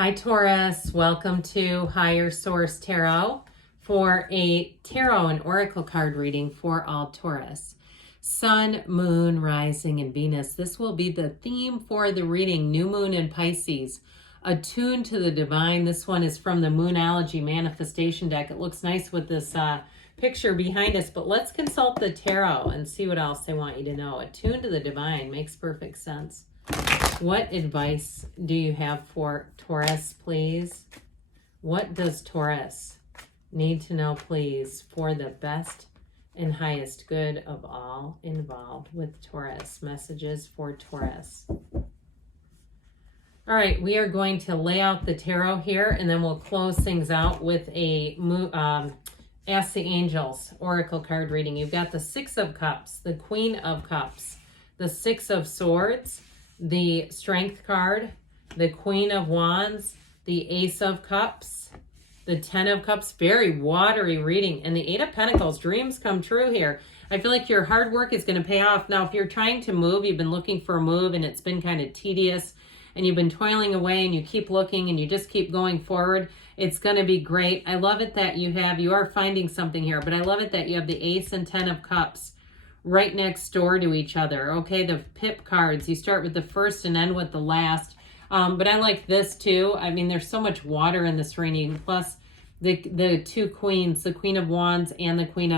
Hi Taurus, welcome to Higher Source Tarot for a tarot and oracle card reading for all Taurus. Sun, Moon, Rising, and Venus. This will be the theme for the reading. New Moon in Pisces, attuned to the divine. This one is from the Moonology Manifestation deck. It looks nice with this picture behind us, but let's consult the tarot and see what else they want you to know. Attuned to the divine makes perfect sense. What advice do you have for Taurus, please? What does Taurus need to know, please, for the best and highest good of all involved with Taurus? Messages for Taurus. All right, we are going to lay out the tarot here, and then we'll close things out with a Ask the Angels oracle card reading. You've got the Six of Cups, the Queen of Cups, the Six of Swords, the Strength card, the Queen of Wands, the Ace of Cups, the Ten of Cups. Very watery reading. And the Eight of Pentacles. Dreams come true here. I feel like your hard work is going to pay off. Now, if you're trying to move, you've been looking for a move and it's been kind of tedious and you've been toiling away and you keep looking and you just keep going forward, it's going to be great. I love it that you are finding something here, but I love it that you have the Ace and Ten of Cups right next door to each other. Okay, the pip cards, you start with the first and end with the last. But I like this too. I mean, there's so much water in this reading, plus the two queens, the Queen of Wands and the Queen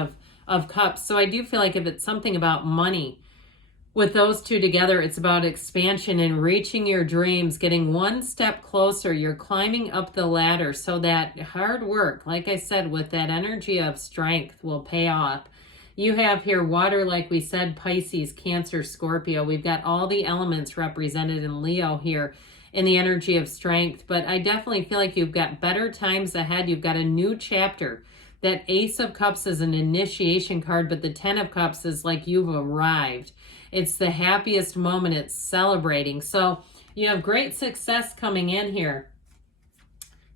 of Cups. So I do feel like if it's something about money, with those two together, it's about expansion and reaching your dreams, getting one step closer. You're climbing up the ladder so that hard work, like I said, with that energy of strength will pay off. You have here water, like we said, Pisces, Cancer, Scorpio. We've got all the elements represented in Leo here in the energy of strength. But I definitely feel like you've got better times ahead. You've got a new chapter. That Ace of Cups is an initiation card, but the Ten of Cups is like you've arrived. It's the happiest moment. It's celebrating. So you have great success coming in here.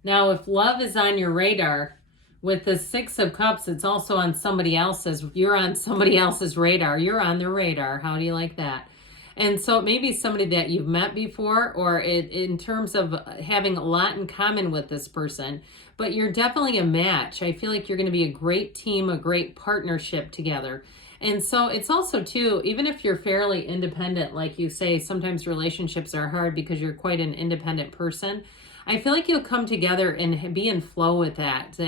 Now, if love is on your radar, with the Six of Cups, it's also on somebody else's. You're on somebody else's radar. You're on their radar. How do you like that? And so it may be somebody that you've met before, or in terms of having a lot in common with this person. But you're definitely a match. I feel like you're going to be a great team, a great partnership together. And so it's also, too, even if you're fairly independent, like you say, sometimes relationships are hard because you're quite an independent person. I feel like you'll come together and be in flow with that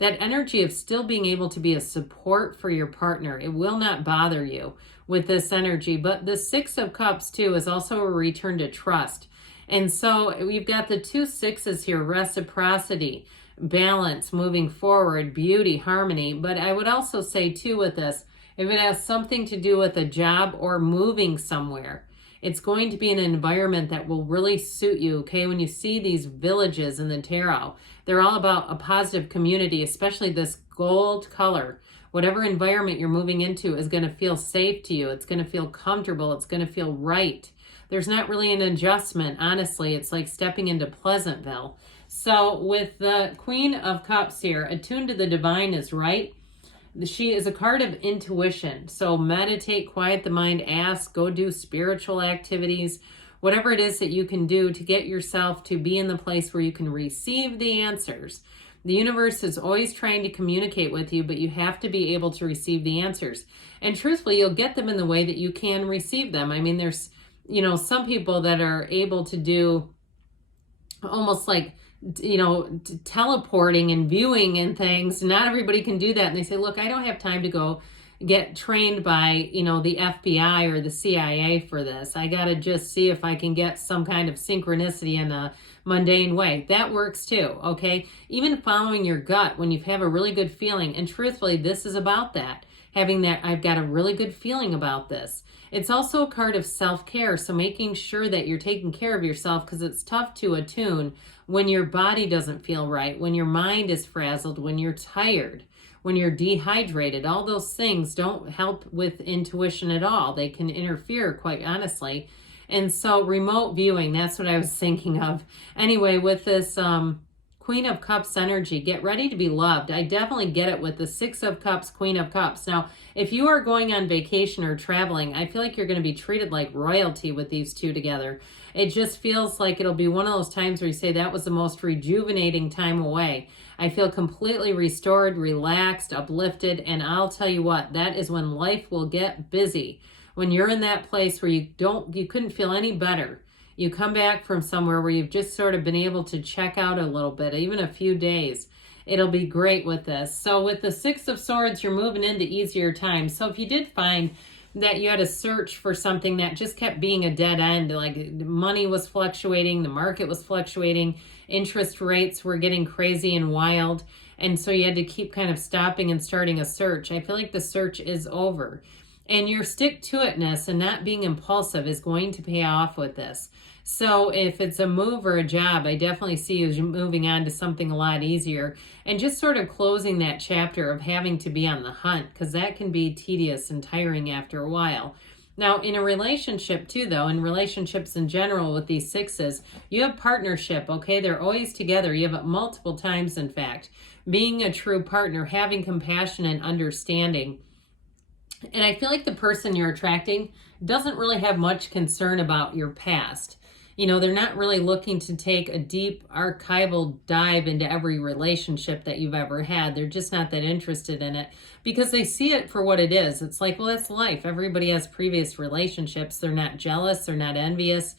energy of still being able to be a support for your partner. It will not bother you with this energy. But the Six of Cups, too, is also a return to trust. And so we've got the two sixes here, reciprocity, balance, moving forward, beauty, harmony. But I would also say, too, with this, if it has something to do with a job or moving somewhere, it's going to be an environment that will really suit you, okay? When you see these villages in the tarot, they're all about a positive community, especially this gold color. Whatever environment you're moving into is going to feel safe to you. It's going to feel comfortable. It's going to feel right. There's not really an adjustment, honestly. It's like stepping into Pleasantville. So with the Queen of Cups here, attuned to the divine is right. She is a card of intuition. So meditate, quiet the mind, ask, go do spiritual activities, whatever it is that you can do to get yourself to be in the place where you can receive the answers. The universe is always trying to communicate with you, but you have to be able to receive the answers. And truthfully, you'll get them in the way that you can receive them. I mean, there's, some people that are able to do almost like, teleporting and viewing and things. Not everybody can do that. And they say, look, I don't have time to go get trained by, the FBI or the CIA for this. I got to just see if I can get some kind of synchronicity in a mundane way. That works too, okay? Even following your gut when you have a really good feeling. And truthfully, this is about that. Having that, I've got a really good feeling about this. It's also a card of self-care, so making sure that you're taking care of yourself, because it's tough to attune when your body doesn't feel right, when your mind is frazzled, when you're tired, when you're dehydrated. All those things don't help with intuition at all. They can interfere, quite honestly. And so remote viewing, that's what I was thinking of. Anyway, with this Queen of Cups energy. Get ready to be loved. I definitely get it with the Six of Cups, Queen of Cups. Now, if you are going on vacation or traveling, I feel like you're going to be treated like royalty with these two together. It just feels like it'll be one of those times where you say that was the most rejuvenating time away. I feel completely restored, relaxed, uplifted, and I'll tell you what, that is when life will get busy. When you're in that place where you couldn't feel any better. You come back from somewhere where you've just sort of been able to check out a little bit, even a few days. It'll be great with this. So with the Six of Swords, you're moving into easier times. So if you did find that you had to search for something that just kept being a dead end, like money was fluctuating, the market was fluctuating, interest rates were getting crazy and wild, and so you had to keep kind of stopping and starting a search, I feel like the search is over. And your stick-to-itness and not being impulsive is going to pay off with this. So if it's a move or a job, I definitely see you moving on to something a lot easier and just sort of closing that chapter of having to be on the hunt, because that can be tedious and tiring after a while. Now, in a relationship too, though, in relationships in general with these sixes, you have partnership, okay? They're always together. You have it multiple times, in fact. Being a true partner, having compassion and understanding. And I feel like the person you're attracting doesn't really have much concern about your past. You know, they're not really looking to take a deep archival dive into every relationship that you've ever had. They're just not that interested in it because they see it for what it is. It's like, well, that's life. Everybody has previous relationships. They're not jealous. They're not envious.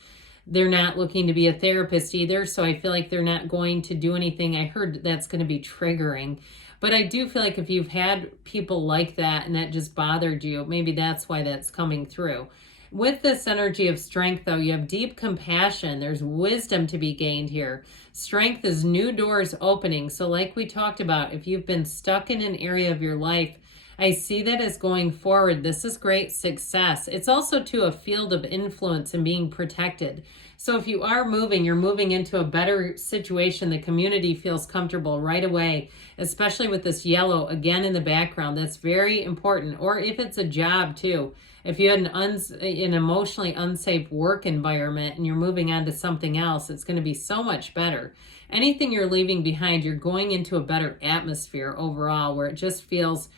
They're not looking to be a therapist either. So I feel like they're not going to do anything. I heard that's going to be triggering. But I do feel like if you've had people like that and that just bothered you, maybe that's why that's coming through. With this energy of strength, though, you have deep compassion. There's wisdom to be gained here. Strength is new doors opening. So like we talked about, if you've been stuck in an area of your life, I see that as going forward. This is great success. It's also to a field of influence and being protected. So if you are moving, you're moving into a better situation. The community feels comfortable right away, especially with this yellow again in the background. That's very important. Or if it's a job too. If you had an emotionally unsafe work environment and you're moving on to something else, it's going to be so much better. Anything you're leaving behind, you're going into a better atmosphere overall where it just feels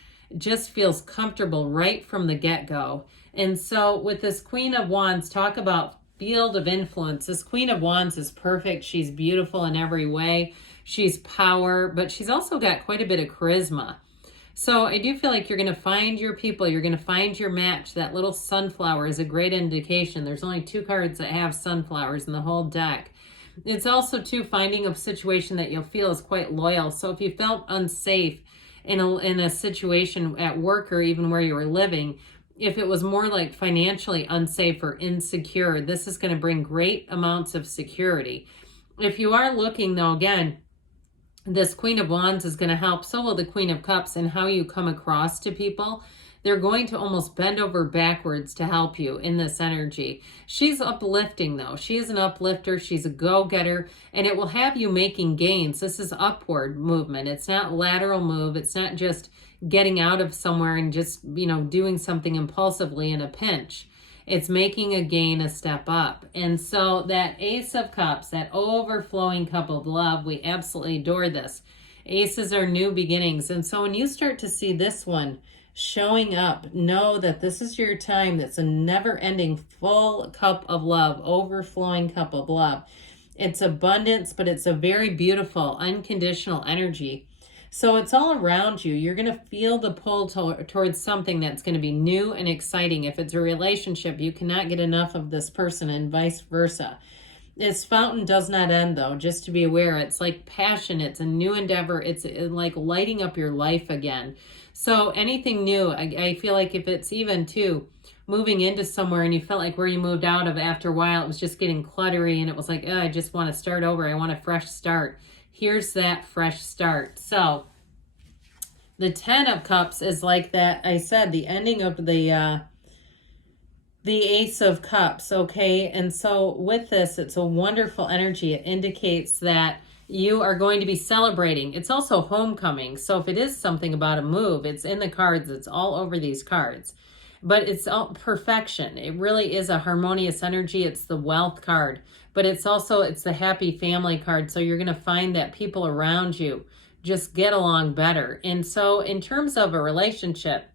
comfortable right from the get-go. And so with this Queen of Wands, talk about field of influence. This Queen of Wands is perfect. She's beautiful in every way. She's power, but she's also got quite a bit of charisma. So I do feel like you're going to find your people. You're going to find your match. That little sunflower is a great indication. There's only 2 cards that have sunflowers in the whole deck. It's also, too, finding a situation that you'll feel is quite loyal. So if you felt unsafe in a situation at work or even where you were living, if it was more like financially unsafe or insecure, this is going to bring great amounts of security. If you are looking, though, again, this Queen of Wands is going to help. So will the Queen of Cups and how you come across to people. They're going to almost bend over backwards to help you in this energy. She's uplifting, though. She is an uplifter. She's a go-getter, and it will have you making gains. This is upward movement. It's not lateral move. It's not just getting out of somewhere and just, doing something impulsively in a pinch. It's making a gain, a step up. And so that Ace of Cups, that overflowing cup of love, we absolutely adore this. Aces are new beginnings. And so when you start to see this one showing up, know that this is your time. That's a never-ending full cup of love, overflowing cup of love. It's abundance, but it's a very beautiful, unconditional energy. So it's all around you. You're going to feel the pull towards something that's going to be new and exciting. If it's a relationship, you cannot get enough of this person and vice versa. This fountain does not end, though, just to be aware. It's like passion. It's a new endeavor. It's like lighting up your life again. So anything new, I feel like if it's even, too, moving into somewhere and you felt like where you moved out of after a while, it was just getting cluttery and it was like, oh, I just want to start over. I want a fresh start. Here's that fresh start. So the 10 of Cups is like that. I said the ending of the Ace of Cups, okay? And so with this, it's a wonderful energy. It indicates that you are going to be celebrating. It's also homecoming. So if it is something about a move, it's in the cards. It's all over these cards. But it's all perfection. It really is a harmonious energy. It's the wealth card. but it's the happy family card. So you're going to find that people around you just get along better. And so in terms of a relationship,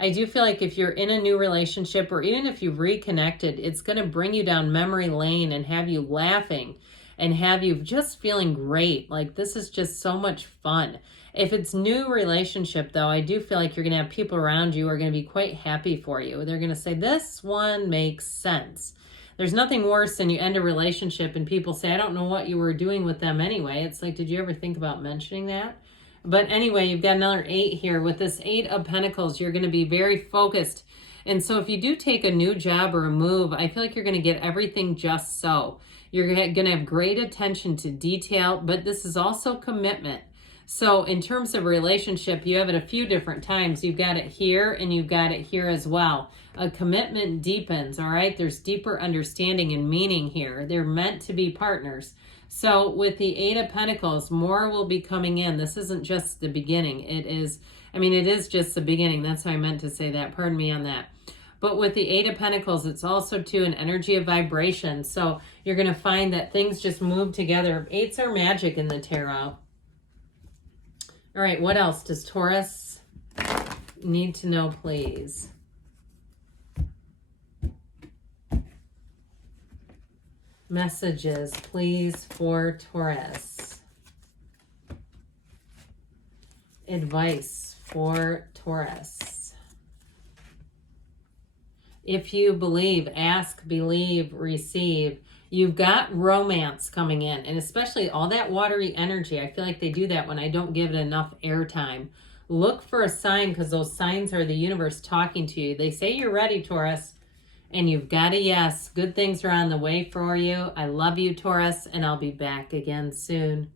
I do feel like if you're in a new relationship, or even if you've reconnected, it's going to bring you down memory lane and have you laughing and have you just feeling great. Like, this is just so much fun. If it's new relationship, though, I do feel like you're going to have people around you who are going to be quite happy for you. They're going to say, this one makes sense. There's nothing worse than you end a relationship and people say, I don't know what you were doing with them anyway. It's like, did you ever think about mentioning that? But anyway, you've got another 8 here. With this 8 of Pentacles, you're going to be very focused. And so if you do take a new job or a move, I feel like you're going to get everything just so. You're going to have great attention to detail, but this is also commitment. So in terms of relationship, you have it a few different times. You've got it here and you've got it here as well. A commitment deepens, all right? There's deeper understanding and meaning here. They're meant to be partners. So with the 8 of Pentacles, more will be coming in. This isn't just the beginning. It is just the beginning. That's how I meant to say that. Pardon me on that. But with the 8 of Pentacles, it's also too an energy of vibration. So you're going to find that things just move together. 8s are magic in the tarot. All right, what else does Taurus need to know, please? Messages, please, for Taurus. Advice for Taurus. If you believe, ask, believe, receive. You've got romance coming in, and especially all that watery energy. I feel like they do that when I don't give it enough airtime. Look for a sign, because those signs are the universe talking to you. They say you're ready, Taurus, and you've got a yes. Good things are on the way for you. I love you, Taurus, and I'll be back again soon.